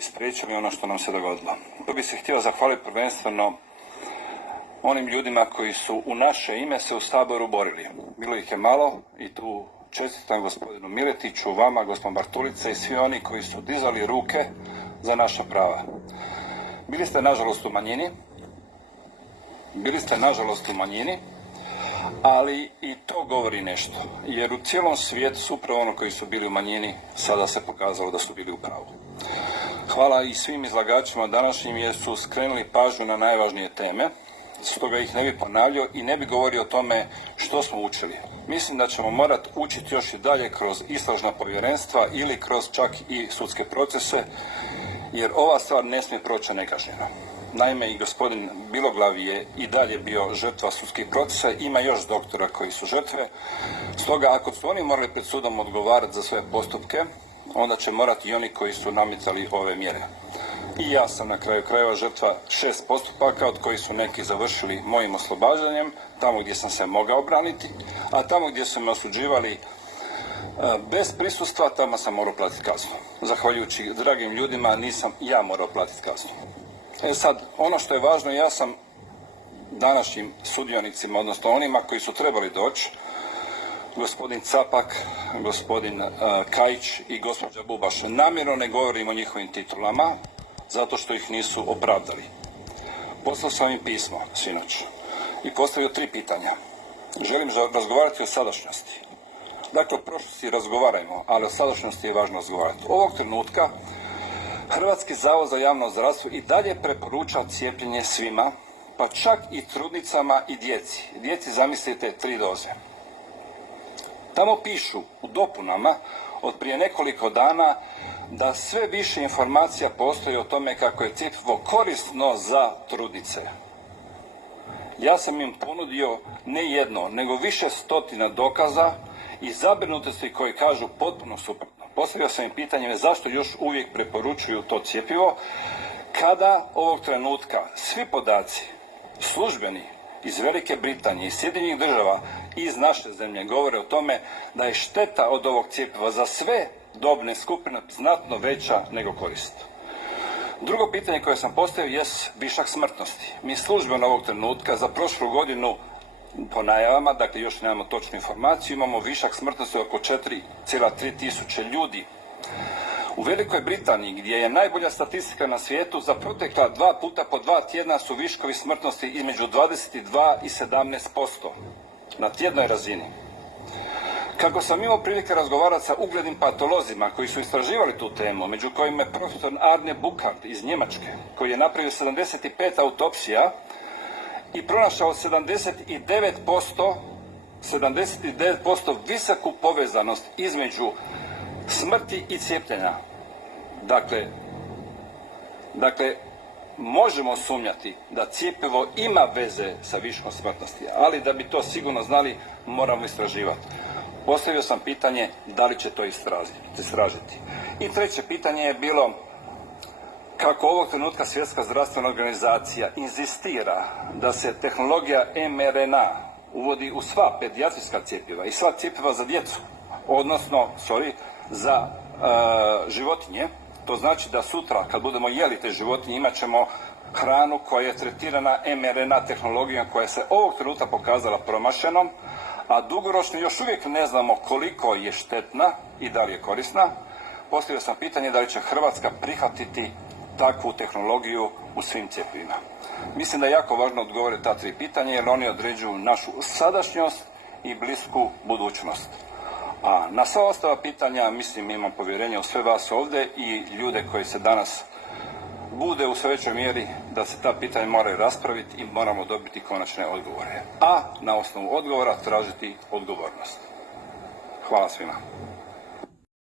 spriječili ono što nam se dogodilo. Tu bi se htio zahvaliti prvenstveno onim ljudima koji su u naše ime se u Saboru borili. Bilo ih je malo i tu čestitam gospodinu Miletiću, vama, gospodin Bartulica i svi oni koji su dizali ruke za naša prava. Bili ste nažalost u manjini, ali i to govori nešto, jer u cijelom svijetu su upravo ono koji su bili u manjini, sada se pokazalo da su bili u pravu. Hvala i svim izlagačima današnjim jer su skrenuli pažnju na najvažnije teme, stoga ih ne bi ponavljao i ne bi govorio o tome što smo učili. Mislim da ćemo morati učiti još i dalje kroz istražna povjerenstva ili kroz čak i sudske procese, jer ova stvar ne smije proći nekažnjeno. Naime, i gospodin Biloglav je i dalje bio žrtva sudskih procesa, ima još doktora koji su žrtve, stoga ako su oni morali pred sudom odgovarati za sve postupke, onda će morati i oni koji su namicali ove mjere. I ja sam na kraju krajeva žrtva 6 postupaka, od kojih su neki završili mojim oslobađanjem, tamo gdje sam se mogao braniti, a tamo gdje su me osuđivali bez prisustva, tamo sam morao platiti kaznu. Zahvaljujući dragim ljudima nisam ja morao platiti kaznu. Sad, ono što je važno, ja sam današnjim sudionicima, odnosno onima koji su trebali doći, gospodin Capak, gospodin Kajić i gospođa Bubaš, namjerno ne govorim o njihovim titulama, zato što ih nisu opravdali. Poslao sam im pismo sinoć i postavio 3 pitanja. Želim razgovarati o sadašnjosti. Dakle, o prošlosti razgovarajmo, ali o sadašnjosti je važno razgovarati. Ovog trenutka Hrvatski zavod za javno zdravstvo i dalje preporuča cijepljenje svima, pa čak i trudnicama i djeci. Djeci, zamislite, 3 doze. Tamo pišu u dopunama od prije nekoliko dana da sve više informacija postoji o tome kako je cjepivo korisno za trudnice. Ja sam im ponudio ne jedno, nego više stotina dokaza i zabrinutosti koji kažu potpuno suprotno. Postavio sam im pitanje zašto još uvijek preporučuju to cjepivo, kada ovog trenutka svi podaci službeni iz Velike Britanije, iz Sjedinjenih država i iz naše zemlje govore o tome da je šteta od ovog cjepiva za sve dobne skupine znatno veća nego korist. Drugo pitanje koje sam postavio je višak smrtnosti. Mi službeno ovog trenutka za prošlu godinu po najavama, dakle još nemamo točnu informaciju, imamo višak smrtnosti oko 4,3 tisuće ljudi. U Velikoj Britaniji, gdje je najbolja statistika na svijetu, za protekla 2 puta po 2 tjedna su viškovi smrtnosti između 22 i 17% na tjednoj razini. Kako sam imao prilike razgovarati sa uglednim patolozima koji su istraživali tu temu, među kojima je profesor Arne Buchard iz Njemačke, koji je napravio 75 autopsija i pronašao 79% visoku povezanost između smrti i cijepljenja. Dakle, možemo sumnjati da cjepivo ima veze sa viškom smrtnosti, ali da bi to sigurno znali, moramo istraživati. Postavio sam pitanje da li će to istražiti. I treće pitanje je bilo kako ovog trenutka Svjetska zdravstvena organizacija inzistira da se tehnologija mRNA uvodi u sva pedijatrijska cjepiva i sva cjepiva za djecu, odnosno, za životinje. To znači da sutra kad budemo jeli te životinje imat ćemo hranu koja je tretirana mRNA tehnologijom koja se ovog trenutka pokazala promašenom, a dugoročno još uvijek ne znamo koliko je štetna i da li je korisna. Postavio sam pitanje da li će Hrvatska prihvatiti takvu tehnologiju u svim cjepivima. Mislim da je jako važno odgovoriti ta 3 pitanja jer oni određuju našu sadašnjost i blisku budućnost. A na sva ostala pitanja, mislim, imam povjerenje u sve vas ovdje i ljude koji se danas bude u sve većoj mjeri da se ta pitanja moraju raspraviti i moramo dobiti konačne odgovore. A na osnovu odgovora tražiti odgovornost. Hvala svima.